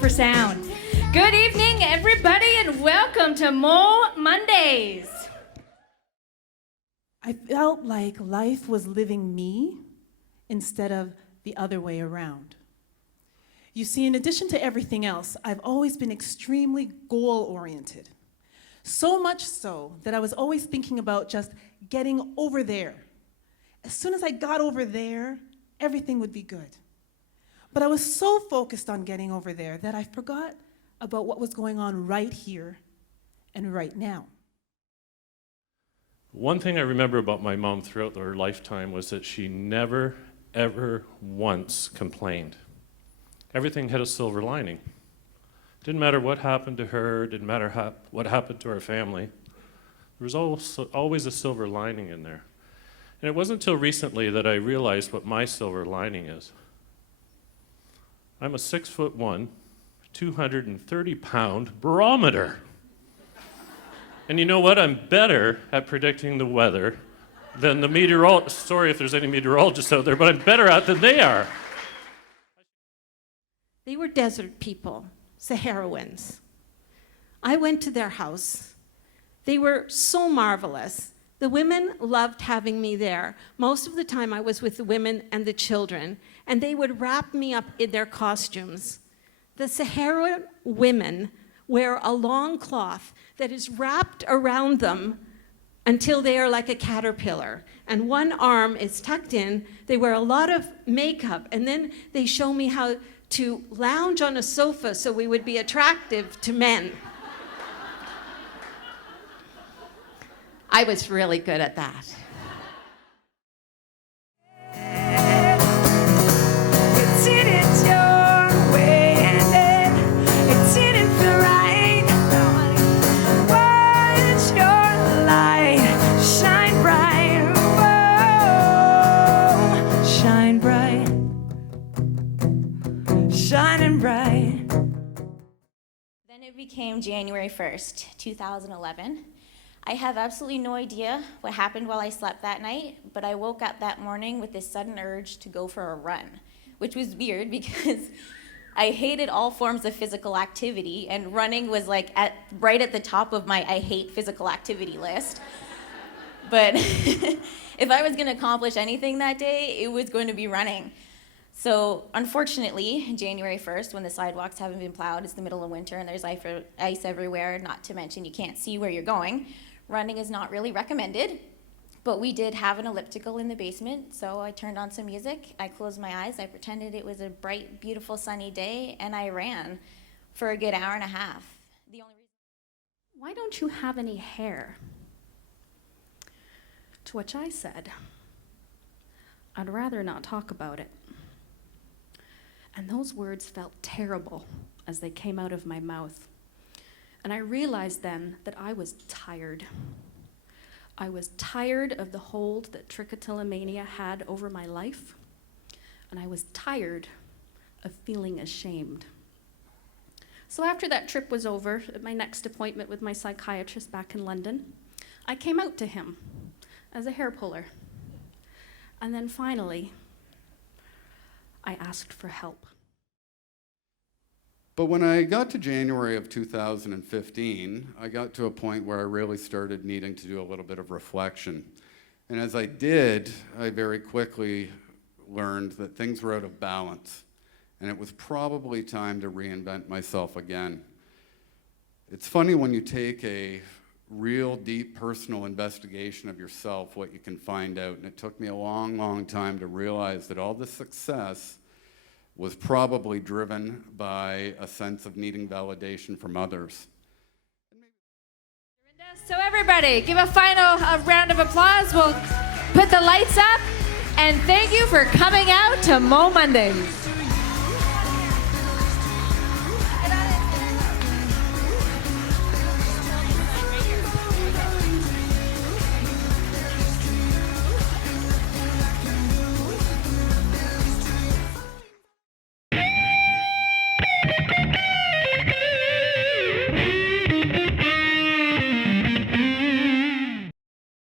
for sound. Good evening, everybody, and welcome to MoMondays. I felt like life was living me instead of the other way around. You see, in addition to everything else, I've always been extremely goal-oriented. So much so that I was always thinking about just getting over there. As soon as I got over there, everything would be good. But I was so focused on getting over there that I forgot about what was going on right here and right now. One thing I remember about my mom throughout her lifetime was that she never, ever once complained. Everything had a silver lining. Didn't matter what happened to her, didn't matter what happened to her family. There was always a silver lining in there. And it wasn't until recently that I realized what my silver lining is. I'm a 6'1", 230-pound barometer. And you know what? I'm better at predicting the weather than the meteorologist. Sorry if there's any meteorologists out there, but I'm better at it than they are. They were desert people, Saharaoans. I went to their house. They were so marvelous. The women loved having me there. Most of the time I was with the women and the children, and they would wrap me up in their costumes. The Saharan women wear a long cloth that is wrapped around them until they are like a caterpillar, and one arm is tucked in. They wear a lot of makeup, and then they show me how to lounge on a sofa so we would be attractive to men. I was really good at that. It's in it your way, and then it's in it the right. Watch your light shine bright, whoa, shine bright, shining bright. Then it became January 1st, 2011. I have absolutely no idea what happened while I slept that night, but I woke up that morning with this sudden urge to go for a run, which was weird because I hated all forms of physical activity, and running was like right at the top of my I hate physical activity list. But if I was going to accomplish anything that day, it was going to be running. So unfortunately, January 1st, when the sidewalks haven't been plowed, it's the middle of winter and there's ice everywhere, not to mention you can't see where you're going. Running is not really recommended, but we did have an elliptical in the basement, so I turned on some music, I closed my eyes, I pretended it was a bright, beautiful, sunny day, and I ran for a good hour and a half. Why don't you have any hair? To which I said, I'd rather not talk about it. And those words felt terrible as they came out of my mouth. And I realized then that I was tired. I was tired of the hold that trichotillomania had over my life, and I was tired of feeling ashamed. So after that trip was over, at my next appointment with my psychiatrist back in London, I came out to him as a hair puller. And then finally, I asked for help. But when I got to January of 2015, I got to a point where I really started needing to do a little bit of reflection. And as I did, I very quickly learned that things were out of balance, and it was probably time to reinvent myself again. It's funny when you take a real deep personal investigation of yourself, what you can find out. And it took me a long, long time to realize that all the success was probably driven by a sense of needing validation from others. So everybody, give a final round of applause. We'll put the lights up, and thank you for coming out to MoMondays.